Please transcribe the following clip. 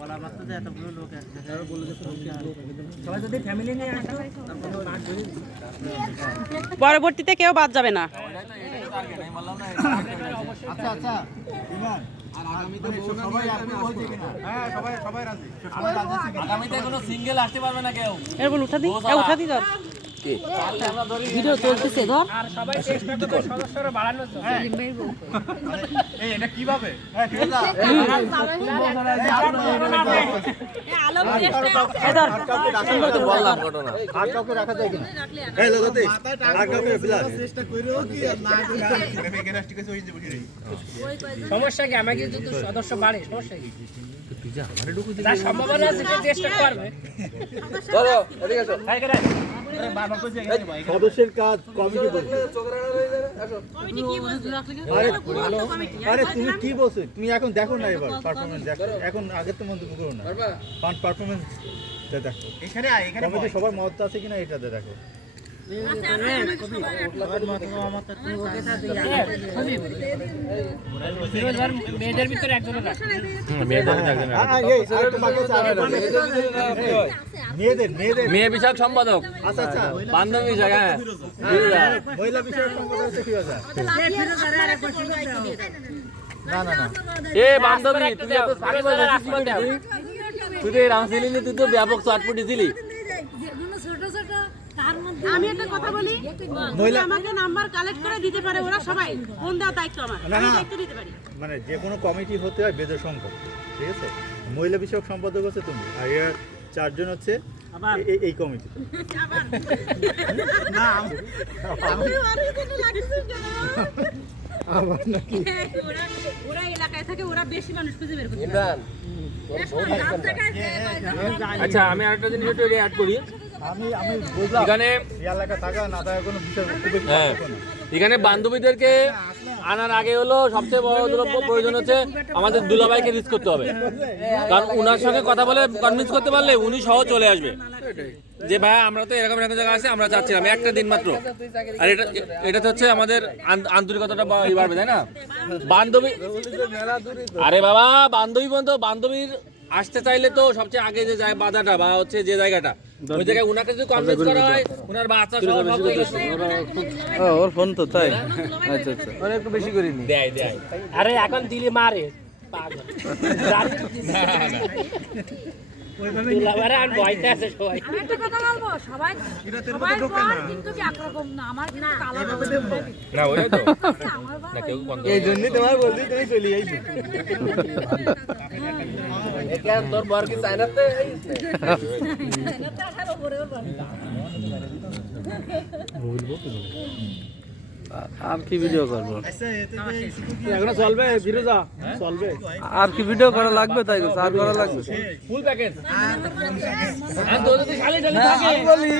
বলা মাত্র যে এতগুলো লোক পরবর্তীতে কেউ বাদ যাবে না। আচ্ছা আচ্ছা বিমান আর আগামীতে সবাই আপনি বলতে কিনা? হ্যাঁ সবাই সবাই রাজি। আগামীতে কোনো সিঙ্গেল আসতে পারবে না কেউ। এরপর উঠা দি ধর। ভিডিও চলতেছে ধর। আর সবাই চেষ্টা করবে সদস্যরা বাড়ানোর জন্য। এই এটা কিভাবে? বললাম ঘটনা। আর কাউকে রাখা যায় কিনা? এই লোকতে আর কাউকে ফিলাস চেষ্টা কইরো কি আর না কইরো এখানে ঠিক আছে ওই যে বসে রই। সমস্যা কি আমাকে যদি সদস্য বাড়ে সমস্যা কি? যা সম্ভাবনা আছে সে চেষ্টা করবে। চলো এদিকে এসো। সদস্যের কাজ কমিটি বলছে। আরে তুমি কি বলছো? তুমি এখন দেখো না এবার পারফরম্যান্স দেখো। এখন আগের তো মন্তব্য করো না। পারফরম্যান্স দেখো। এখানে কমিটি সবার মত আছে কিনা এটাতে দেখো। মেয়েদের ভিতরে একজন রাখে। মেয়ে বিষয়ক সম্পাদক। আচ্ছা আচ্ছা বান্ধবী বিষয়ক হ্যাঁ। মহিলা বিষয়ক সম্পাদক হচ্ছে কি আছে? না না না এ বান্ধবী তুই এত সারি বলে তুই তো রামসিলিনি তুই তো ব্যাপক চটপটি ছিলি। আমি একটা কথা বলি, আমাকে নাম্বার কালেক্ট করে দিতে পারে ওরা সবাই, ফোন দেওয়ার দায়িত্ব আমার, আমি দায়িত্ব দিতে পারি। মানে যে কোনো কমিটি হতে হয় বেদের সংখ্যক, ঠিক আছে? মহিলা বিষয়ক সম্পাদক হচ্ছে তুমি, আর এর চারজন হচ্ছে এই কমিটি। না আবার নাকি ওরা এলাকায় থাকে, ওরা বেশি মানুষ খুঁজে বের করতে ইমরান আচ্ছা আমি আরেকটা জিনিস একটু অ্যাড করি। আমি বুঝলাম এখানে এলাকা থাকা না থাকা কোনো বিষয় হ্যাঁ এখানে বান্ধবীদেরকে আনার আগে হলো সবচেয়ে বড় প্রয়োজন হচ্ছে আমাদের দুলাভাইকে রিচ করতে হবে, কারণ উনার সঙ্গে কথা বলে কনভিন্স করতে পারলে উনি সহ চলে আসবে যে ভাই আমরা তো এরকম এরকম জায়গা আছে, আমরা চাচ্ছিলাম একটা দিন মাত্র। আর এটা হচ্ছে আমাদের আন্তরিকতাটা বাড়বে, তাই না? বান্ধবী আরে বাবা বান্ধবীর আসতে চাইলে তো সবচেয়ে আগে যে যায় বাধাটা বা হচ্ছে যে জায়গাটা ওই জায়গায় উনাকে যদি কনভিন্স করা হয় উনার বাচ্চা সহ ওর ফোন তো তাই। আচ্ছা আচ্ছা মানে একটু বেশি করিনি দেয় আরে এখন দিলে মারে পাগল। দুলাভাইরা আর ভয়তে আছে সবাই। আমি একটা কথা বলবো, সবাই পর কিন্তু কি একরকম না, আমার কিন্তু কালো না ওই তো আমার বাবা না কেউ বন্ধ এই জন্যই তোমার বলছি তুমি চলে আইছো। এটা তোর বর কি চাইনাতে আর কি ভিডিও করবো? এখন চলবে বিরোজা চলবে আর কি ভিডিও করা লাগবে? তাই আর করা লাগবে ফুল প্যাকেজ আর তো যদি খালি থাকে বলি